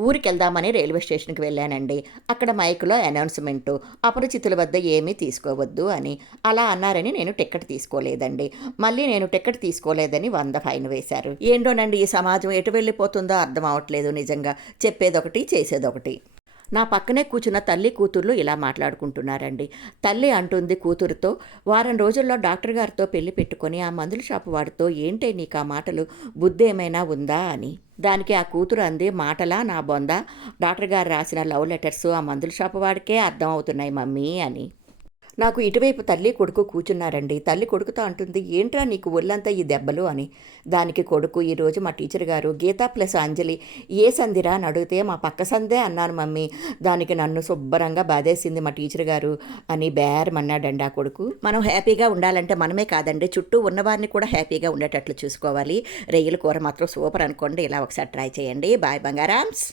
ఊరికెళ్దామని railway స్టేషన్కి వెళ్ళానండి. అక్కడ మైక్‌లో అనౌన్స్‌మెంటు అపరిచితుల వద్ద ఏమీ తీసుకోవద్దు అని. అలా అన్నారని నేను టికెట్ తీసుకోలేదండి. మళ్ళీ నేను టికెట్ తీసుకోలేదని 100 ఫైన్ వేశారు. ఏంటోనండి ఈ సమాజం ఎటు వెళ్ళిపోతుందో అర్థం అవ్వట్లేదు నిజంగా. చెప్పేదొకటి, చేసేదొకటి. నా పక్కనే కూర్చున్న తల్లి కూతుర్లు ఇలా మాట్లాడుకుంటున్నారండి. తల్లి అంటుంది కూతురుతో, వారం రోజుల్లో డాక్టర్ గారితో పెళ్లి పెట్టుకొని ఆ మందుల షాపు వాడితో ఏంటే నీకా మాటలు, బుద్ధేమైనా ఉందా అని. దానికి ఆ కూతురు అంది, మాటలా నా బొంద, డాక్టర్ గారు రాసిన లవ్ లెటర్సు ఆ మందుల షాపు వాడికే అర్థం అవుతున్నాయి మమ్మీ అని. నాకు ఇటువైపు తల్లి కొడుకు కూర్చున్నారండి. తల్లి కొడుకుతో అంటుంది, ఏంట్రా నీకు ఒళ్ళంతా ఈ దెబ్బలు అని. దానికి కొడుకు, ఈరోజు మా టీచర్ గారు గీత ప్లస్ అంజలి ఏ సంధిరా అని అడిగితే మా పక్క సందే అన్నాను మమ్మీ, దానికి నన్ను శుభ్రంగా బాధేసింది మా టీచర్ గారు అని బేరమన్నాడండి ఆ కొడుకు. మనం హ్యాపీగా ఉండాలంటే మనమే కాదండి, చుట్టూ ఉన్నవారిని కూడా హ్యాపీగా ఉండేటట్లు చూసుకోవాలి. రొయ్యల కూర మాత్రం సూపర్ అనుకోండి. ఇలా ఒకసారి ట్రై చేయండి. బాయ్ బంగారామ్స్.